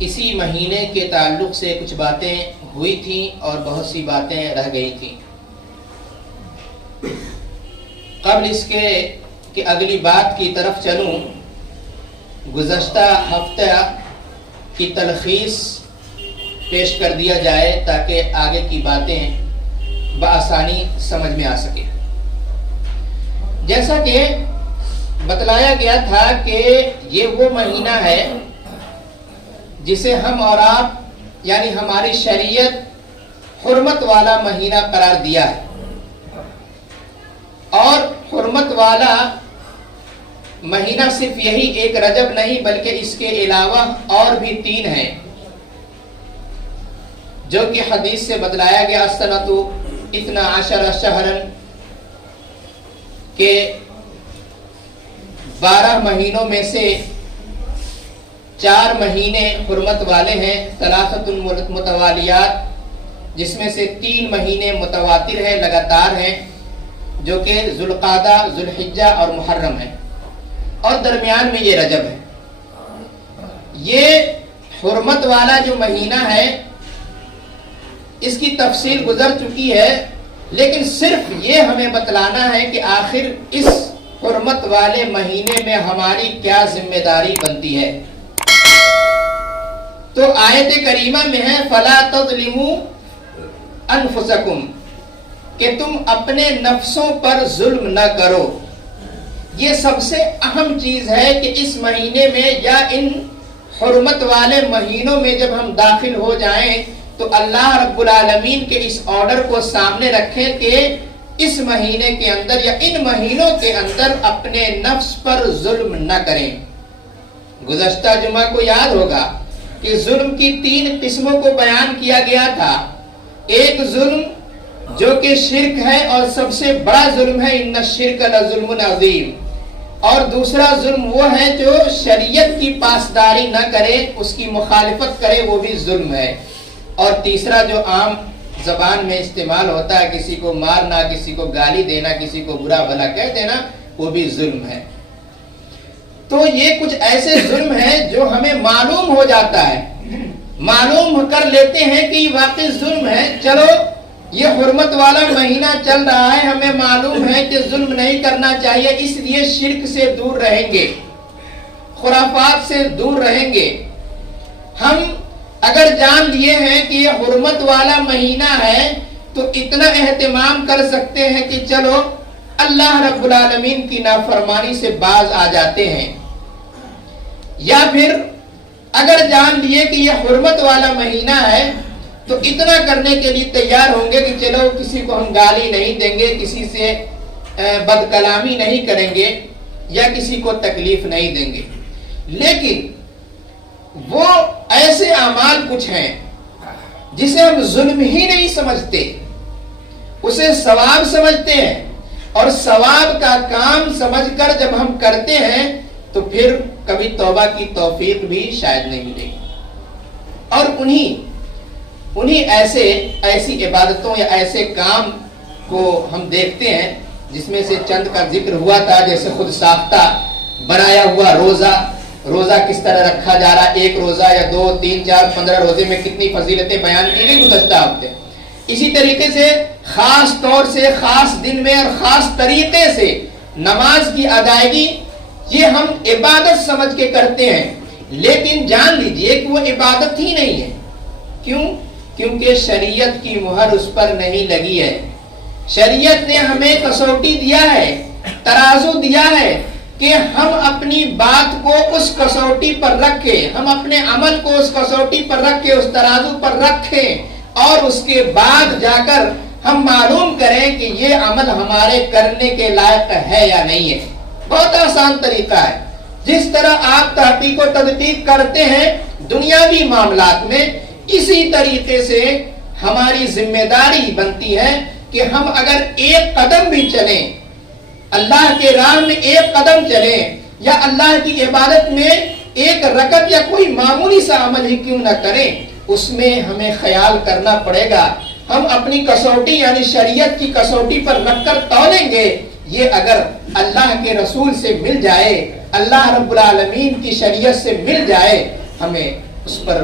اسی مہینے کے تعلق سے کچھ باتیں ہوئی تھیں اور بہت سی باتیں رہ گئی تھیں۔ قبل اس کے کہ اگلی بات کی طرف چلوں، گزشتہ ہفتہ کی تلخیص پیش کر دیا جائے تاکہ آگے کی باتیں بآسانی سمجھ میں آ سکے۔ جیسا کہ بتلایا گیا تھا کہ یہ وہ مہینہ ہے جسے ہم اور آپ یعنی ہماری شریعت حرمت والا مہینہ قرار دیا ہے، اور حرمت والا مہینہ صرف یہی ایک رجب نہیں بلکہ اس کے علاوہ اور بھی 3 ہیں جو کہ حدیث سے بتلایا گیا، السنۃ 12 شہرا، کہ 12 مہینوں میں سے 4 مہینے حرمت والے ہیں، 3 متوالیات، جس میں سے 3 مہینے متواتر ہیں، لگاتار ہیں، جو کہ ذوالقعدہ، ذوالحجہ اور محرم ہے، اور درمیان میں یہ رجب ہے۔ یہ حرمت والا جو مہینہ ہے اس کی تفصیل گزر چکی ہے، لیکن صرف یہ ہمیں بتلانا ہے کہ آخر اس حرمت والے مہینے میں ہماری کیا ذمہ داری بنتی ہے۔ تو آیت کریمہ میں ہے فَلَا تَظْلِمُوا أَنفُسَكُمْ، کہ تم اپنے نفسوں پر ظلم نہ کرو۔ یہ سب سے اہم چیز ہے کہ اس مہینے میں یا ان حرمت والے مہینوں میں جب ہم داخل ہو جائیں تو اللہ رب العالمین کے اس آرڈر کو سامنے رکھیں کہ اس مہینے کے اندر یا ان مہینوں کے اندر اپنے نفس پر ظلم نہ کریں۔ گزشتہ جمعہ کو یاد ہوگا کہ ظلم کی 3 قسموں کو بیان کیا گیا تھا۔ ایک ظلم جو کہ شرک ہے اور سب سے بڑا ظلم ہے، ان الشرک لظلم عظیم، اور دوسرا ظلم وہ ہے جو شریعت کی پاسداری نہ کرے، اس کی مخالفت کرے، وہ بھی ظلم ہے، اور تیسرا جو عام زبان میں استعمال ہوتا ہے، کسی کو مارنا، کسی کو گالی دینا، کسی کو برا بھلا کہہ دینا، وہ بھی ظلم ہے۔ تو یہ کچھ ایسے ظلم ہیں جو ہمیں معلوم ہو جاتا ہے، معلوم کر لیتے ہیں کہ یہ واقعی ظلم ہے، چلو یہ حرمت والا مہینہ چل رہا ہے، ہمیں معلوم ہے کہ ظلم نہیں کرنا چاہیے، اس لیے شرک سے دور رہیں گے، خرافات سے دور رہیں گے۔ ہم اگر جان لیے ہیں کہ یہ حرمت والا مہینہ ہے تو اتنا اہتمام کر سکتے ہیں کہ چلو اللہ رب العالمین کی نافرمانی سے باز آ جاتے ہیں، یا پھر اگر جان لیے کہ یہ حرمت والا مہینہ ہے تو اتنا کرنے کے لیے تیار ہوں گے کہ چلو کسی کو ہم گالی نہیں دیں گے، کسی سے بد کلامی نہیں کریں گے، یا کسی کو تکلیف نہیں دیں گے۔ لیکن وہ ایسے اعمال کچھ ہیں جسے ہم ظلم ہی نہیں سمجھتے، اسے ثواب سمجھتے ہیں، اور ثواب کا کام سمجھ کر جب ہم کرتے ہیں تو پھر کبھی توبہ کی توفیق بھی شاید نہیں ملے گی۔ اور انہی ایسی عبادتوں یا ایسے کام کو ہم دیکھتے ہیں جس میں سے چند کا ذکر ہوا تھا، جیسے خود ساختہ بنایا ہوا روزہ کس طرح رکھا جا رہا، 1 روزہ یا 2 3 4 15 روزے میں کتنی فضیلتیں بیان کی گئی گزشتہ ہفتے۔ اسی طریقے سے خاص طور سے خاص دن میں اور خاص طریقے سے نماز کی ادائیگی، یہ ہم عبادت سمجھ کے کرتے ہیں، لیکن جان لیجئے کہ وہ عبادت ہی نہیں ہے۔ کیوں؟ کیونکہ شریعت کی مہر اس پر نہیں لگی ہے۔ شریعت نے ہمیں کسوٹی دیا ہے، ترازو دیا ہے کہ ہم اپنی بات کو اس کسوٹی پر رکھیں، ہم اپنے عمل کو اس کسوٹی پر رکھیں، اس ترازو پر رکھیں، اور اس کے بعد جا کر ہم معلوم کریں کہ یہ عمل ہمارے کرنے کے لائق ہے یا نہیں ہے۔ بہت آسان طریقہ ہے، جس طرح آپ تحقیق و تدقیق کرتے ہیں دنیاوی معاملات میں، اسی طریقے سے ہماری ذمہ داری بنتی ہے کہ ہم اگر ایک قدم بھی چلیں، اللہ کے راہ میں ایک قدم چلیں، یا اللہ کی عبادت میں ایک رکعت یا کوئی معمولی سا عمل ہی کیوں نہ کریں، اس میں ہمیں خیال کرنا پڑے گا۔ ہم اپنی کسوٹی یعنی شریعت کی کسوٹی پر رکھ کر تولیں گے، یہ اگر اللہ کے رسول سے مل جائے، اللہ رب العالمین کی شریعت سے مل جائے، ہمیں اس پر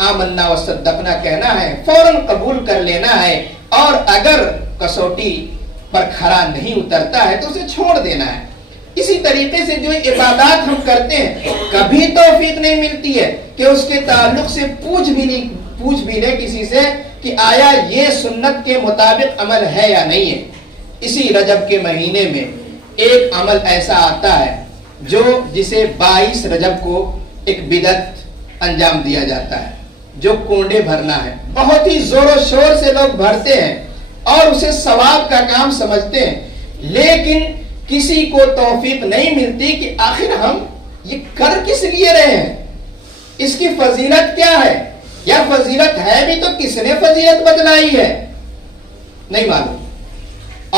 آمنا و صدقنا کہنا ہے، فوراً قبول کر لینا ہے، اور اگر کسوٹی پر کھرا نہیں اترتا ہے تو اسے چھوڑ دینا ہے۔ اسی طریقے سے جو عبادات ہم کرتے ہیں، کبھی توفیق نہیں ملتی ہے کہ اس کے تعلق سے پوچھ بھی لے کسی سے کہ آیا یہ سنت کے مطابق عمل ہے یا نہیں ہے۔ اسی رجب کے مہینے میں ایک عمل ایسا آتا ہے جسے 22 رجب کو ایک بدعت انجام دیا جاتا ہے، جو کونڈے بھرنا ہے۔ بہت ہی زور و شور سے لوگ بھرتے ہیں اور اسے ثواب کا کام سمجھتے ہیں، لیکن کسی کو توفیق نہیں ملتی کہ آخر ہم یہ کر کس لیے رہے ہیں، اس کی فضیلت کیا ہے، یا فضیلت ہے بھی تو کس نے فضیلت بتلائی ہے، نہیں معلوم،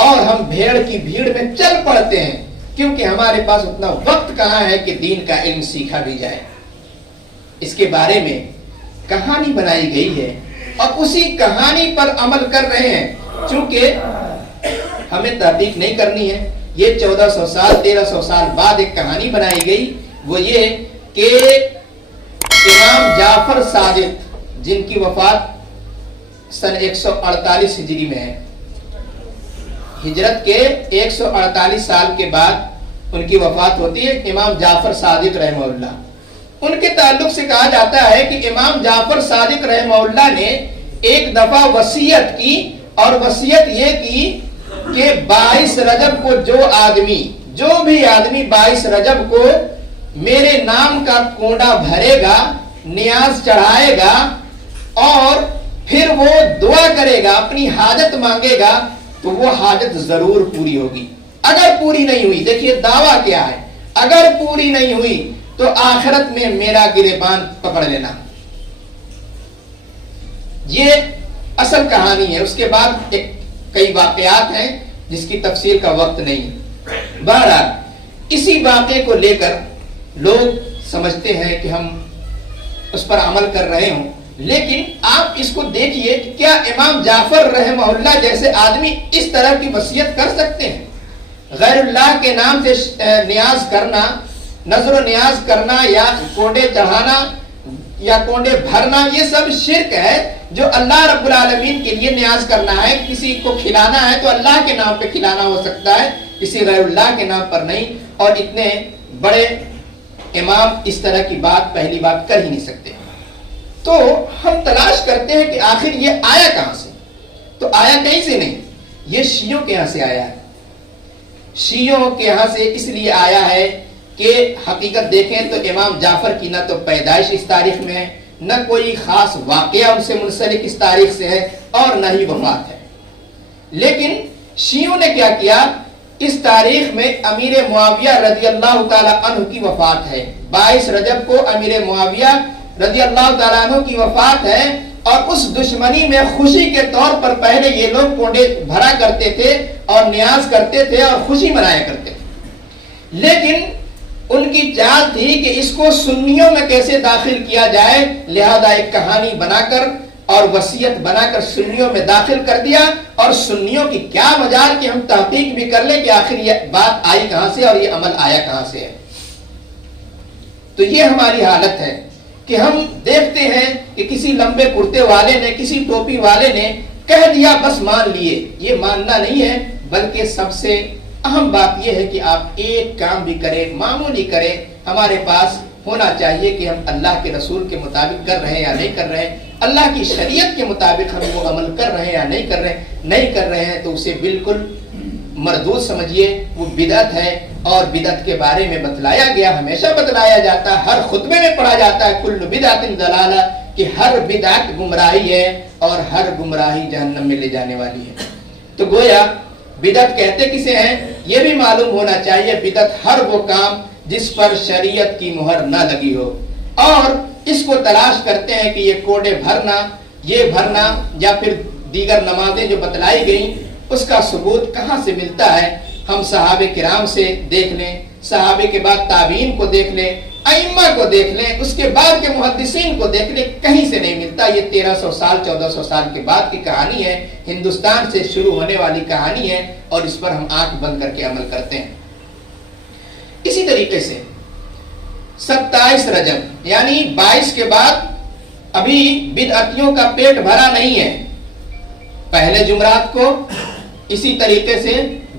اور ہم بھیڑ کی بھیڑ میں چل پڑتے ہیں کیونکہ ہمارے پاس اتنا وقت کہاں ہے کہ دین کا علم سیکھا بھی جائے۔ اس کے بارے میں کہانی بنائی گئی ہے اور اسی کہانی پر عمل کر رہے ہیں۔ چونکہ ہمیں تحقیق نہیں کرنی ہے، یہ 1400 سال 1300 سال بعد ایک کہانی بنائی گئی، وہ یہ کہ امام جعفر صادق، جن کی وفات سن 148 ہجری میں ہے، ہجرت کے 148 سال کے بعد ان کی وفات ہوتی ہے، امام جعفر صادق رحمہ اللہ۔ ان کے تعلق سے کہا جاتا ہے کہ امام جعفر صادق رحمہ اللہ نے ایک دفعہ وصیت کی، اور وصیت یہ کی کہ 22 رجب کو جو بھی آدمی 22 رجب کو میرے نام کا کونڈا بھرے گا، نیاز چڑھائے گا، اور پھر وہ دعا کرے گا، اپنی حاجت مانگے گا، تو وہ حاجت ضرور پوری ہوگی۔ اگر پوری نہیں ہوئی، دیکھیے دعویٰ کیا ہے، اگر پوری نہیں ہوئی تو آخرت میں میرا گریبان پکڑ لینا۔ یہ اصل کہانی ہے۔ اس کے بعد کئی واقعات ہیں جس کی تفسیر کا وقت نہیں ہے۔ بہرحال اسی واقعے کو لے کر لوگ سمجھتے ہیں کہ ہم اس پر عمل کر رہے ہوں، لیکن آپ اس کو دیکھیے کہ کیا امام جعفر رحمہ اللہ جیسے آدمی اس طرح کی وصیت کر سکتے ہیں؟ غیر اللہ کے نام سے نیاز کرنا، نظر و نیاز کرنا، یا کونڈے چڑھانا یا کونڈے بھرنا، یہ سب شرک ہے۔ جو اللہ رب العالمین کے لیے نیاز کرنا ہے، کسی کو کھلانا ہے تو اللہ کے نام پہ کھلانا ہو سکتا ہے، کسی غیر اللہ کے نام پر نہیں۔ اور اتنے بڑے امام اس طرح کی بات پہلی بات کر ہی نہیں سکتے۔ تو ہم تلاش کرتے ہیں کہ آخر یہ آیا کہاں سے؟ تو آیا کہیں سے نہیں، یہ شیعوں کے یہاں سے آیا ہے۔ شیعوں کے یہاں سے اس لیے آیا ہے کہ حقیقت دیکھیں تو امام جعفر کی نہ تو پیدائش اس تاریخ میں ہے، نہ کوئی خاص واقعہ ان سے منسلک اس تاریخ سے ہے، اور نہ ہی وفات ہے۔ لیکن شیعوں نے کیا کیا، اس تاریخ میں امیر معاویہ رضی اللہ تعالی عنہ کی وفات ہے۔ 22 رجب کو امیر معاویہ رضی اللہ تعالیٰ عنہ کی وفات ہے، اور اس دشمنی میں خوشی کے طور پر پہلے یہ لوگ کونڈے بھرا کرتے تھے اور نیاز کرتے تھے اور خوشی منایا کرتے تھے۔ لیکن ان کی چال تھی کہ اس کو سنیوں میں کیسے داخل کیا جائے، لہذا ایک کہانی بنا کر اور وصیت بنا کر سنیوں میں داخل کر دیا، اور سنیوں کی کیا مجال کہ ہم تحقیق بھی کر لیں کہ آخر یہ بات آئی کہاں سے اور یہ عمل آیا کہاں سے ہے۔ تو یہ ہماری حالت ہے کہ ہم دیکھتے ہیں کہ کسی لمبے کرتے والے نے، کسی ٹوپی والے نے کہہ دیا، بس مان لیے۔ یہ ماننا نہیں ہے، بلکہ سب سے اہم بات یہ ہے کہ آپ ایک کام بھی کریں، معمولی کریں، ہمارے پاس ہونا چاہیے کہ ہم اللہ کے رسول کے مطابق کر رہے ہیں یا نہیں کر رہے ہیں، اللہ کی شریعت کے مطابق ہم وہ عمل کر رہے ہیں یا نہیں کر رہے ہیں تو اسے بالکل مردود سمجھیے، وہ بدعت ہے۔ اور بدعت کے بارے میں بتلایا گیا، ہمیشہ بتلایا جاتا ہے، ہر خطبے میں پڑھا جاتا ہے، کل بدعت ضلالہ، کہ ہر بدعت گمراہی ہے اور ہر گمراہی جہنم میں لے جانے والی ہے۔ تو گویا بدعت کہتے کسے ہیں یہ بھی معلوم ہونا چاہیے۔ بدعت ہر وہ کام جس پر شریعت کی مہر نہ لگی ہو، اور اس کو تلاش کرتے ہیں کہ یہ کوڑے بھرنا، یہ بھرنا، یا پھر دیگر نمازیں جو بتلائی گئیں اس کا ثبوت کہاں سے ملتا ہے۔ ہم صحابہ کرام سے دیکھ لیں، صحابہ کے بعد تابعین کو دیکھ لیں، ائمہ کو دیکھ لیں، اس کے بعد کے محدثین کو دیکھ لیں، کہیں سے نہیں ملتا۔ یہ 1300 سال 1400 سال کے بعد کی کہانی ہے، ہندوستان سے شروع ہونے والی کہانی ہے، اور اس پر ہم آنکھ بند کر کے عمل کرتے ہیں۔ اسی طریقے سے 27 رجب یعنی 22 کے بعد ابھی بدعتیوں کا پیٹ بھرا نہیں ہے. پہلے جمعرات کو اسی طریقے سے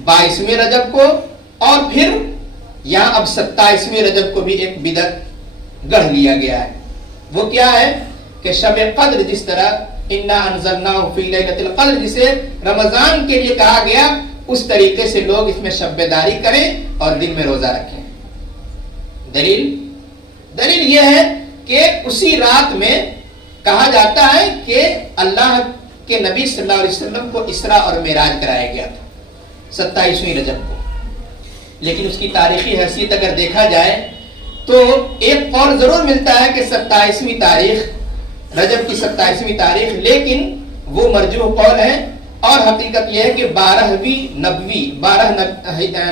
22ویں رجب کو اور پھر یہاں اب 27ویں رجب کو بھی ایک بدعت گڑھ لیا گیا ہے. وہ کیا ہے کہ شب قدر جس طرح انا انزلناہ فی لیلۃ القدر جسے رمضان کے لیے کہا گیا اس طریقے سے لوگ اس میں شب بیداری کریں اور دن میں روزہ رکھیں. دلیل یہ ہے کہ اسی رات میں کہا جاتا ہے کہ اللہ کے نبی صلی اللہ علیہ وسلم کو اسراء اور معراج کرایا گیا تھا 27ویں رجب کو. لیکن اس کی تاریخی حیثیت اگر دیکھا جائے تو ایک قول ضرور ملتا ہے کہ 27ویں تاریخ رجب کی 27ویں تاریخ، لیکن وہ مرجوح قول ہے. اور حقیقت یہ ہے کہ 12ویں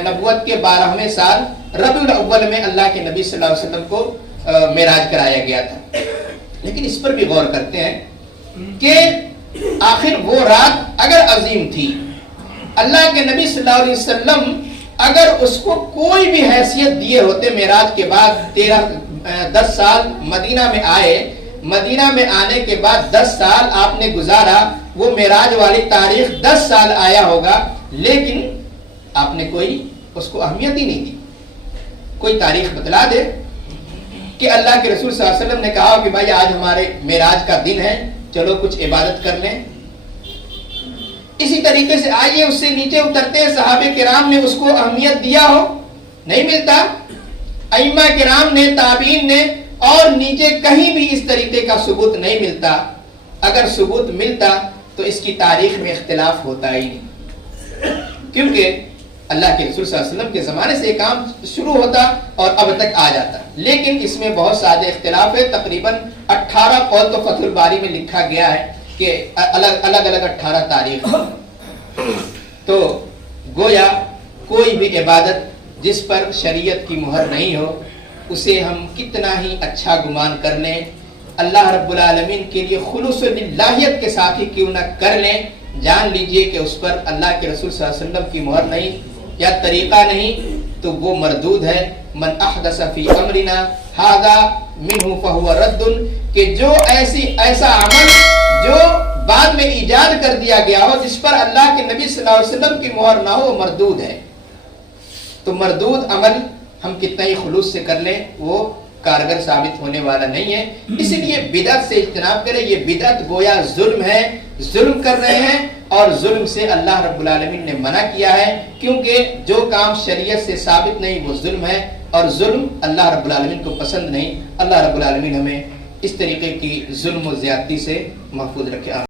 نبوت کے 12ویں سال ربیع الاول میں اللہ کے نبی صلی اللہ علیہ وسلم کو معراج کرایا گیا تھا. لیکن اس پر بھی غور کرتے ہیں کہ آخر وہ رات اگر عظیم تھی، اللہ کے نبی صلی اللہ علیہ وسلم اگر اس کو کوئی بھی حیثیت دیے ہوتے، معراج کے بعد 10 سال مدینہ میں آئے، مدینہ میں آنے کے بعد 10 سال آپ نے گزارا، وہ معراج والی تاریخ 10 سال آیا ہوگا، لیکن آپ نے کوئی اس کو اہمیت ہی نہیں دی. کوئی تاریخ بتلا دے کہ اللہ کے رسول صلی اللہ علیہ وسلم نے کہا کہ بھائی آج ہمارے معراج کا دن ہے، چلو کچھ عبادت کر لیں. اسی طریقے سے آئیے اس سے نیچے اترتے ہیں، صحابہ کرام نے اس کو اہمیت دیا ہو؟ نہیں ملتا. ائمہ کرام نے، تابعین نے، اور نیچے کہیں بھی اس طریقے کا ثبوت نہیں ملتا. اگر ثبوت ملتا تو اس کی تاریخ میں اختلاف ہوتا ہی نہیں، کیونکہ اللہ کے رسول صلی اللہ علیہ وسلم کے زمانے سے یہ کام شروع ہوتا اور اب تک آ جاتا. لیکن اس میں بہت سارے اختلاف ہے. تقریباً 18 قول تو فتح الباری میں لکھا گیا ہے کہ الگ الگ 18 تاریخ. تو گویا کوئی بھی عبادت جس پر شریعت کی مہر نہیں ہو اسے ہم کتنا ہی اچھا گمان کر لیں، اللہ رب العالمین کے لیے خلوص للہیت کے ساتھ ہی کیوں نہ کر لیں، جان لیجئے کہ اس پر اللہ کے رسول صلی اللہ علیہ وسلم کی مہر نہیں یا طریقہ نہیں تو وہ مردود ہے. من احدث فی امرنا ھذا منہ فہو رد، کہ جو ایسا عمل جو بعد میں ایجاد کر دیا گیا ہو جس پر اللہ کے نبی صلی اللہ علیہ وسلم کی مہر نہ ہو وہ مردود ہے. تو مردود عمل ہم کتنا ہی خلوص سے کر لیں وہ کارگر ثابت ہونے والا نہیں ہے. اسی لیے بدعت سے اجتناب کریں. یہ بدعت گویا ظلم ہے، ظلم کر رہے ہیں، اور ظلم سے اللہ رب العالمین نے منع کیا ہے، کیونکہ جو کام شریعت سے ثابت نہیں وہ ظلم ہے، اور ظلم اللہ رب العالمین کو پسند نہیں. اللہ رب العالمین ہمیں اس طریقے کی ظلم و زیادتی سے محفوظ رکھے.